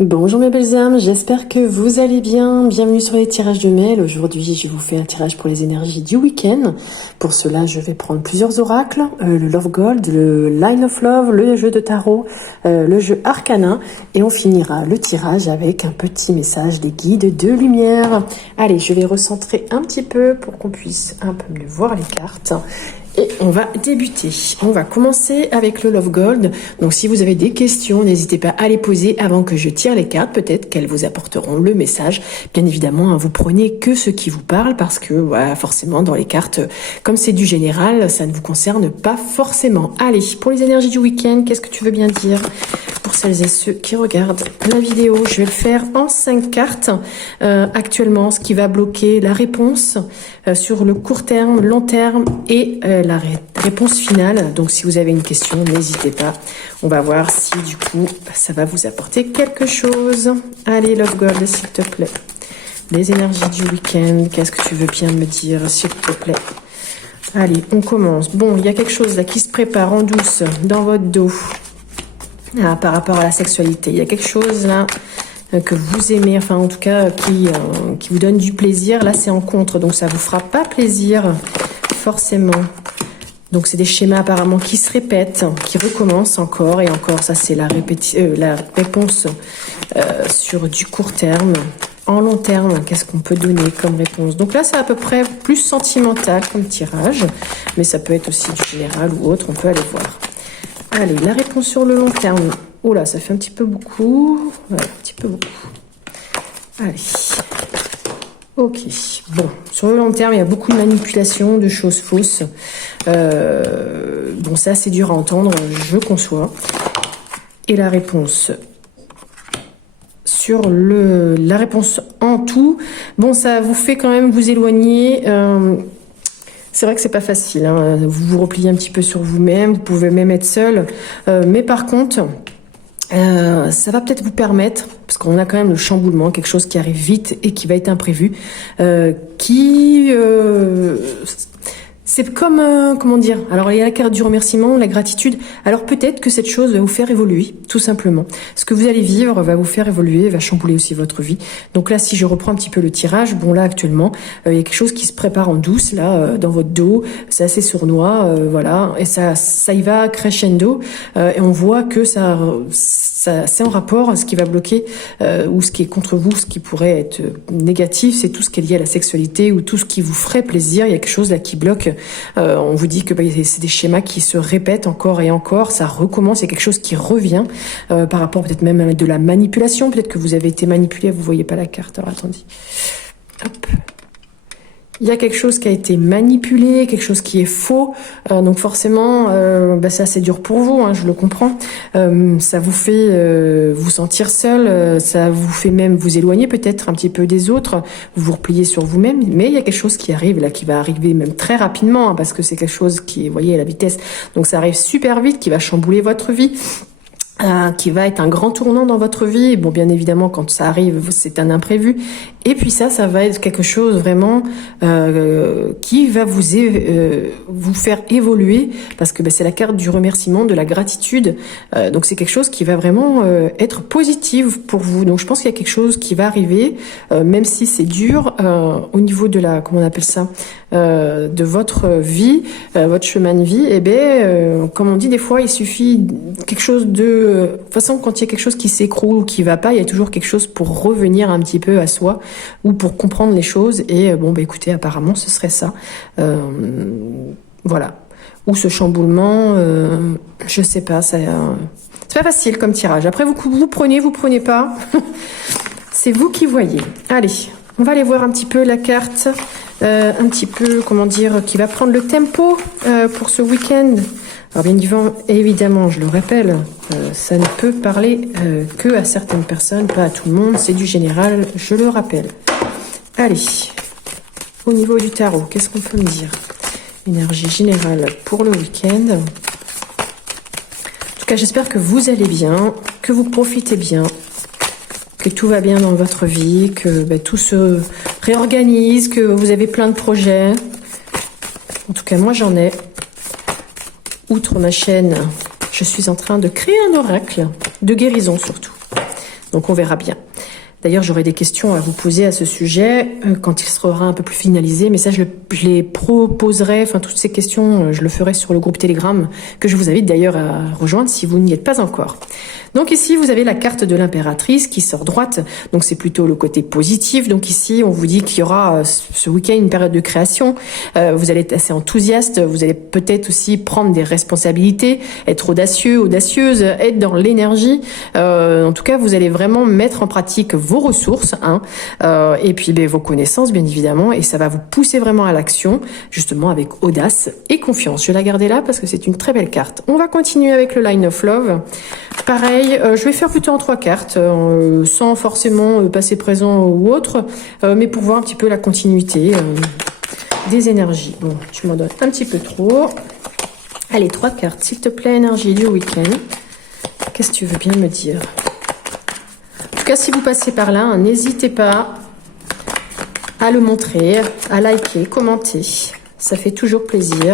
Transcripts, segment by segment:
Bonjour mes belles âmes, j'espère que vous allez bien. Bienvenue sur les tirages de mail. Aujourd'hui, je vous fais un tirage pour les énergies du week-end. Pour cela, je vais prendre plusieurs oracles, le Love Gold, le Line of Love, le jeu de tarot, le jeu Arcana. Et on finira le tirage avec un petit message des guides de lumière. Allez, je vais recentrer un petit peu pour qu'on puisse un peu mieux voir les cartes. Et on va débuter. On va commencer avec le Love Gold. Donc si vous avez des questions, n'hésitez pas à les poser avant que je tire les cartes. Peut-être qu'elles vous apporteront le message. Bien évidemment, vous prenez que ce qui vous parle parce que voilà, forcément dans les cartes, comme c'est du général, ça ne vous concerne pas forcément. Allez, pour les énergies du week-end, qu'est-ce que tu veux bien dire pour celles et ceux qui regardent la vidéo? Je vais le faire en 5 cartes. Actuellement, ce qui va bloquer la réponse sur le court terme, long terme et la réponse finale. Donc si vous avez une question, n'hésitez pas. On va voir si du coup ça va vous apporter quelque chose. Allez, Love Gold, s'il te plaît. Les énergies du week-end, qu'est-ce que tu veux bien me dire, s'il te plaît? Allez, on commence. Bon, il y a quelque chose là qui se prépare en douce dans votre dos. Par rapport à la sexualité, il y a quelque chose là que vous aimez, enfin en tout cas qui vous donne du plaisir. Là c'est en contre, donc ça vous fera pas plaisir forcément. Donc c'est des schémas apparemment qui se répètent, qui recommencent encore et encore. Ça c'est la réponse sur du court terme. En long terme, qu'est-ce qu'on peut donner comme réponse? Donc là c'est à peu près plus sentimental comme tirage, mais ça peut être aussi du général ou autre, on peut aller voir. Allez, la réponse sur le long terme. Oh là, ça fait un petit peu beaucoup. Ouais, un petit peu beaucoup. Allez. Ok. Bon, sur le long terme, il y a beaucoup de manipulation, de choses fausses. Bon, ça, c'est dur à entendre, je conçois. Et la réponse sur la réponse en tout, bon, ça vous fait quand même vous éloigner. C'est vrai que c'est pas facile, hein. Vous vous repliez un petit peu sur vous-même, vous pouvez même être seul, mais par contre, ça va peut-être vous permettre, parce qu'on a quand même le chamboulement, quelque chose qui arrive vite et qui va être imprévu, c'est comme, comment dire, alors il y a la carte du remerciement, la gratitude, alors peut-être que cette chose va vous faire évoluer, tout simplement. Ce que vous allez vivre va vous faire évoluer, va chambouler aussi votre vie. Donc là, si je reprends un petit peu le tirage, bon là actuellement, il y a quelque chose qui se prépare en douce, là, dans votre dos, c'est assez sournois, voilà, et ça y va crescendo, et on voit que ça c'est en rapport, ce qui va bloquer, ou ce qui est contre vous, ce qui pourrait être négatif, c'est tout ce qui est lié à la sexualité, ou tout ce qui vous ferait plaisir, il y a quelque chose là qui bloque. On vous dit que c'est des schémas qui se répètent encore et encore, ça recommence, il y a quelque chose qui revient par rapport peut-être même à de la manipulation, peut-être que vous avez été manipulé, vous voyez pas la carte, alors attendez. Hop. Il y a quelque chose qui a été manipulé, quelque chose qui est faux, donc forcément, ça c'est dur pour vous, hein, je le comprends. Ça vous fait vous sentir seul, ça vous fait même vous éloigner peut-être un petit peu des autres, vous vous repliez sur vous-même, mais il y a quelque chose qui arrive là, qui va arriver même très rapidement, hein, parce que c'est quelque chose qui est, vous voyez, à la vitesse, donc ça arrive super vite, qui va chambouler votre vie. Qui va être un grand tournant dans votre vie. Bon, bien évidemment, quand ça arrive, c'est un imprévu. Et puis ça va être quelque chose vraiment qui va vous faire évoluer, parce que c'est la carte du remerciement, de la gratitude. Donc c'est quelque chose qui va vraiment être positif pour vous. Donc je pense qu'il y a quelque chose qui va arriver, même si c'est dur au niveau de la, comment on appelle ça, de votre vie, votre chemin de vie. Et comme on dit des fois, il suffit quelque chose de toute façon, quand il y a quelque chose qui s'écroule ou qui va pas, il y a toujours quelque chose pour revenir un petit peu à soi ou pour comprendre les choses. Et écoutez, apparemment, ce serait ça. Voilà. Ou ce chamboulement, je sais pas, c'est pas facile comme tirage. Après, vous prenez pas. C'est vous qui voyez. Allez, on va aller voir un petit peu la carte, un petit peu, comment dire, qui va prendre le tempo pour ce week-end. Alors bien évidemment, je le rappelle, ça ne peut parler que à certaines personnes, pas à tout le monde, c'est du général, je le rappelle. Allez, au niveau du tarot, qu'est-ce qu'on peut me dire? Énergie générale pour le week-end. En tout cas, j'espère que vous allez bien, que vous profitez bien, que tout va bien dans votre vie, que tout se réorganise, que vous avez plein de projets. En tout cas, moi j'en ai. Outre ma chaîne, je suis en train de créer un oracle, de guérison surtout. Donc on verra bien. D'ailleurs, j'aurai des questions à vous poser à ce sujet quand il sera un peu plus finalisé, mais ça, je les proposerai, enfin, toutes ces questions, je le ferai sur le groupe Telegram, que je vous invite d'ailleurs à rejoindre si vous n'y êtes pas encore. Donc ici, vous avez la carte de l'impératrice qui sort droite, donc c'est plutôt le côté positif. Donc ici, on vous dit qu'il y aura ce week-end une période de création, vous allez être assez enthousiaste, vous allez peut-être aussi prendre des responsabilités, être audacieux, audacieuse, être dans l'énergie. En tout cas, vous allez vraiment mettre en pratique vos ressources, hein, et puis vos connaissances, bien évidemment, et ça va vous pousser vraiment à l'action, justement avec audace et confiance. Je vais la garder là parce que c'est une très belle carte. On va continuer avec le Line of Love. Pareil, je vais faire plutôt en 3 cartes, sans forcément passer présent ou autre, mais pour voir un petit peu la continuité des énergies. Bon, tu m'en donnes un petit peu trop. Allez, 3 cartes, s'il te plaît, énergie du week-end. Qu'est-ce que tu veux bien me dire? En tout cas, si vous passez par là, hein, n'hésitez pas à le montrer, à liker, commenter. Ça fait toujours plaisir.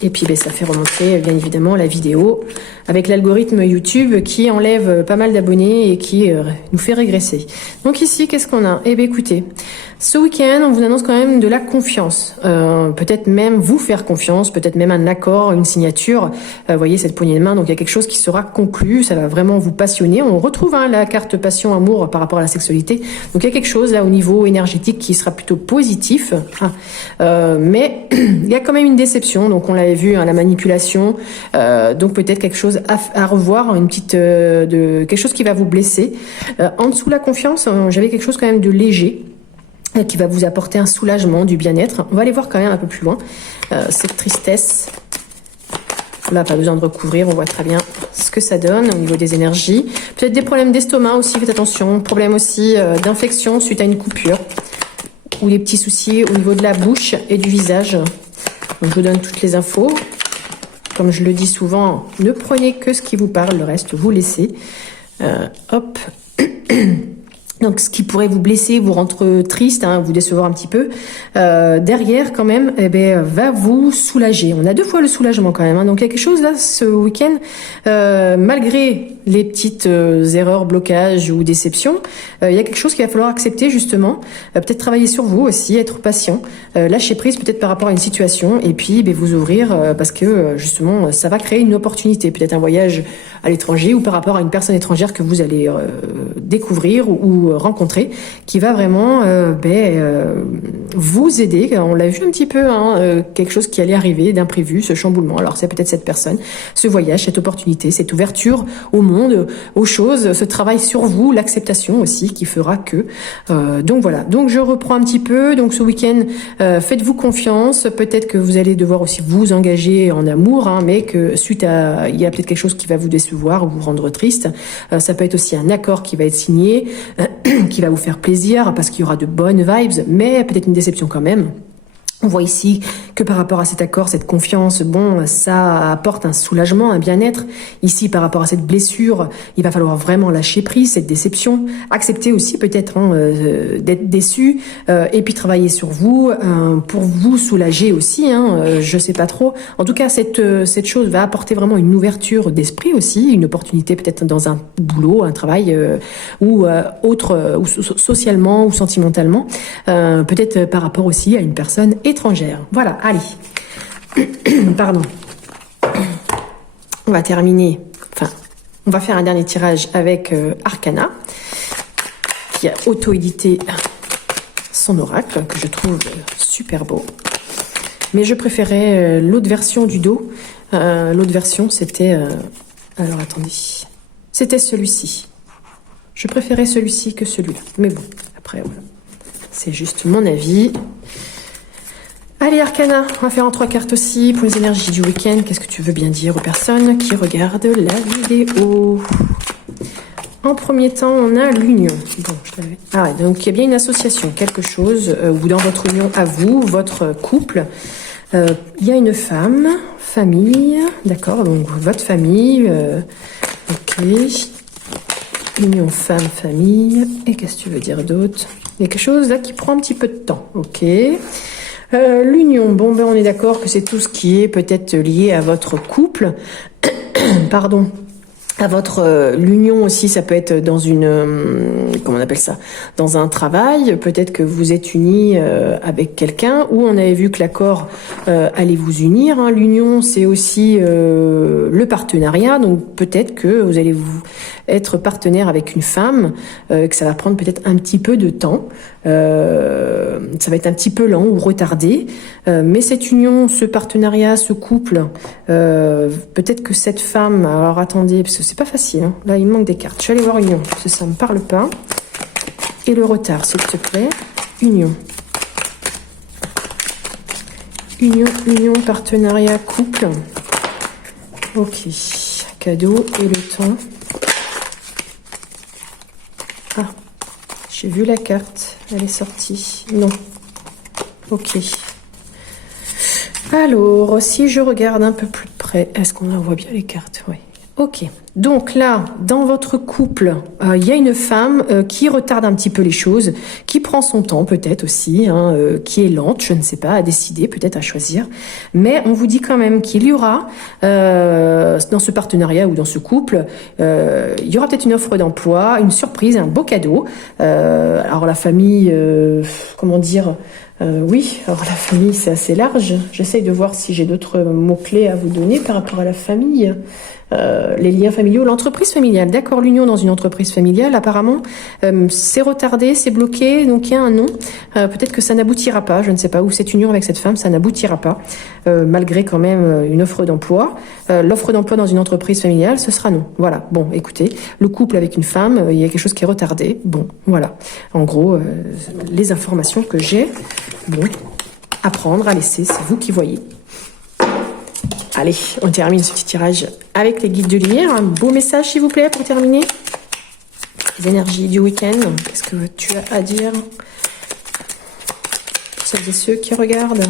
Et puis ça fait remonter bien évidemment la vidéo avec l'algorithme YouTube qui enlève pas mal d'abonnés et qui nous fait régresser. Donc ici, qu'est-ce qu'on a? Eh bien écoutez, ce week-end, on vous annonce quand même de la confiance. Peut-être même vous faire confiance, peut-être même un accord, une signature. Vous voyez cette poignée de main, donc il y a quelque chose qui sera conclu, ça va vraiment vous passionner. On retrouve la carte passion-amour par rapport à la sexualité. Donc il y a quelque chose là au niveau énergétique qui sera plutôt positif. Mais il y a quand même une déception, donc on l'avait vu, la manipulation. Donc peut-être quelque chose à revoir, une petite quelque chose qui va vous blesser. En dessous de la confiance, j'avais quelque chose quand même de léger, qui va vous apporter un soulagement, du bien-être. On va aller voir quand même un peu plus loin. Cette tristesse, là, pas besoin de recouvrir, on voit très bien ce que ça donne au niveau des énergies. Peut-être des problèmes d'estomac aussi, faites attention. Problème aussi d'infection suite à une coupure. Ou des petits soucis au niveau de la bouche et du visage. Donc, je vous donne toutes les infos. Comme je le dis souvent, ne prenez que ce qui vous parle, le reste, vous laissez. Hop. Donc, ce qui pourrait vous blesser, vous rendre triste, vous décevoir un petit peu, derrière, quand même, va vous soulager. On a 2 fois le soulagement, quand même. Donc, il y a quelque chose, là, ce week-end, malgré les petites erreurs, blocages ou déceptions, il y a quelque chose qu'il va falloir accepter, justement. Peut-être travailler sur vous aussi, être patient, lâcher prise peut-être par rapport à une situation, et puis vous ouvrir, parce que, justement, ça va créer une opportunité. Peut-être un voyage à l'étranger ou par rapport à une personne étrangère que vous allez découvrir ou rencontrer, qui va vraiment vous aider. On l'a vu un petit peu, quelque chose qui allait arriver d'imprévu, ce chamboulement. Alors c'est peut-être cette personne, ce voyage, cette opportunité, cette ouverture au monde, aux choses, ce travail sur vous, l'acceptation aussi, qui fera que. Donc voilà. Donc je reprends un petit peu. Donc ce week-end, faites-vous confiance. Peut-être que vous allez devoir aussi vous engager en amour, mais que suite à, il y a peut-être quelque chose qui va vous décevoir ou vous rendre triste. Ça peut être aussi un accord qui va être signé, qui va vous faire plaisir parce qu'il y aura de bonnes vibes, mais peut-être une déception quand même. On voit ici que par rapport à cet accord, cette confiance, ça apporte un soulagement, un bien-être. Ici, par rapport à cette blessure, il va falloir vraiment lâcher prise, cette déception, accepter aussi peut-être d'être déçu, et puis travailler sur vous pour vous soulager aussi. Je sais pas trop. En tout cas, cette chose va apporter vraiment une ouverture d'esprit aussi, une opportunité peut-être dans un boulot, un travail ou autre, ou socialement ou sentimentalement, peut-être par rapport aussi à une personne étrangère. Voilà, allez. Pardon. On va terminer. Enfin, on va faire un dernier tirage avec Arcana, qui a auto-édité son oracle, que je trouve super beau. Mais je préférais l'autre version du dos. L'autre version, c'était... alors, attendez. C'était celui-ci. Je préférais celui-ci que celui-là. Mais bon, après, voilà. C'est juste mon avis. Allez Arcana, on va faire en 3 cartes aussi pour les énergies du week-end. Qu'est-ce que tu veux bien dire aux personnes qui regardent la vidéo? En premier temps, on a l'union. Bon, donc il y a bien une association, quelque chose, ou dans votre union à vous, votre couple, il y a une femme, famille, d'accord, donc votre famille, ok, union femme-famille, et qu'est-ce que tu veux dire d'autre? Il y a quelque chose là qui prend un petit peu de temps, ok. L'union, on est d'accord que c'est tout ce qui est peut-être lié à votre couple, pardon, à votre l'union aussi, ça peut être dans une comment on appelle ça, dans un travail, peut-être que vous êtes unis avec quelqu'un, ou on avait vu que l'accord allait vous unir, hein. L'union, c'est aussi le partenariat, donc peut-être que vous allez vous être partenaire avec une femme, que ça va prendre peut-être un petit peu de temps, ça va être un petit peu lent ou retardé, mais cette union, ce partenariat, ce couple, peut-être que cette femme, alors attendez, parce que c'est pas facile, hein. Là il me manque des cartes, je vais aller voir union, parce que ça me parle pas, et le retard s'il te plaît, union, union, partenariat, couple, ok, cadeau et le temps, ah, j'ai vu la carte, elle est sortie, non, ok. Alors, si je regarde un peu plus près, est-ce qu'on en voit bien les cartes? Oui. Ok. Donc là, dans votre couple, il y a une femme qui retarde un petit peu les choses, qui prend son temps peut-être aussi, hein, qui est lente, je ne sais pas, à décider, peut-être à choisir. Mais on vous dit quand même qu'il y aura, dans ce partenariat ou dans ce couple, il y aura peut-être une offre d'emploi, une surprise, un beau cadeau. Alors la famille, comment dire... oui, alors la famille c'est assez large. J'essaye de voir si j'ai d'autres mots-clés à vous donner par rapport à la famille. Les liens familiaux, l'entreprise familiale, d'accord, l'union dans une entreprise familiale, apparemment, c'est retardé, c'est bloqué, donc il y a un non. Peut-être que ça n'aboutira pas, je ne sais pas, où cette union avec cette femme, ça n'aboutira pas, malgré quand même une offre d'emploi. L'offre d'emploi dans une entreprise familiale, ce sera non. Voilà, bon, écoutez, le couple avec une femme, il y a quelque chose qui est retardé, bon, voilà. En gros, les informations que j'ai, bon, à prendre, à laisser, c'est vous qui voyez. Allez, on termine ce petit tirage avec les guides de lumière. Un beau message, s'il vous plaît, pour terminer. Les énergies du week-end. Qu'est-ce que tu as à dire? Celles et ceux qui regardent.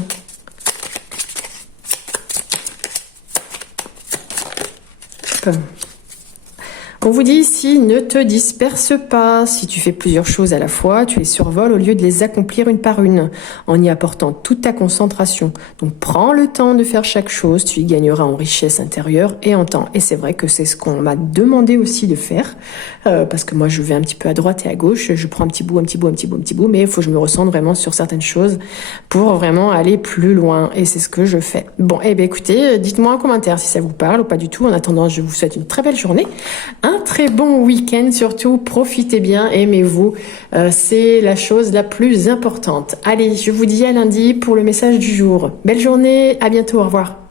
On vous dit ici, ne te disperse pas. Si tu fais plusieurs choses à la fois, tu les survoles au lieu de les accomplir une par une, en y apportant toute ta concentration. Donc prends le temps de faire chaque chose, tu y gagneras en richesse intérieure et en temps. Et c'est vrai que c'est ce qu'on m'a demandé aussi de faire, parce que moi je vais un petit peu à droite et à gauche, je prends un petit bout, mais il faut que je me recentre vraiment sur certaines choses pour vraiment aller plus loin. Et c'est ce que je fais. Bon, eh bien écoutez, dites-moi en commentaire si ça vous parle ou pas du tout. En attendant, je vous souhaite une très belle journée. Un très bon week-end, surtout profitez bien, aimez-vous, c'est la chose la plus importante. Allez, je vous dis à lundi pour le message du jour. Belle journée, à bientôt, au revoir.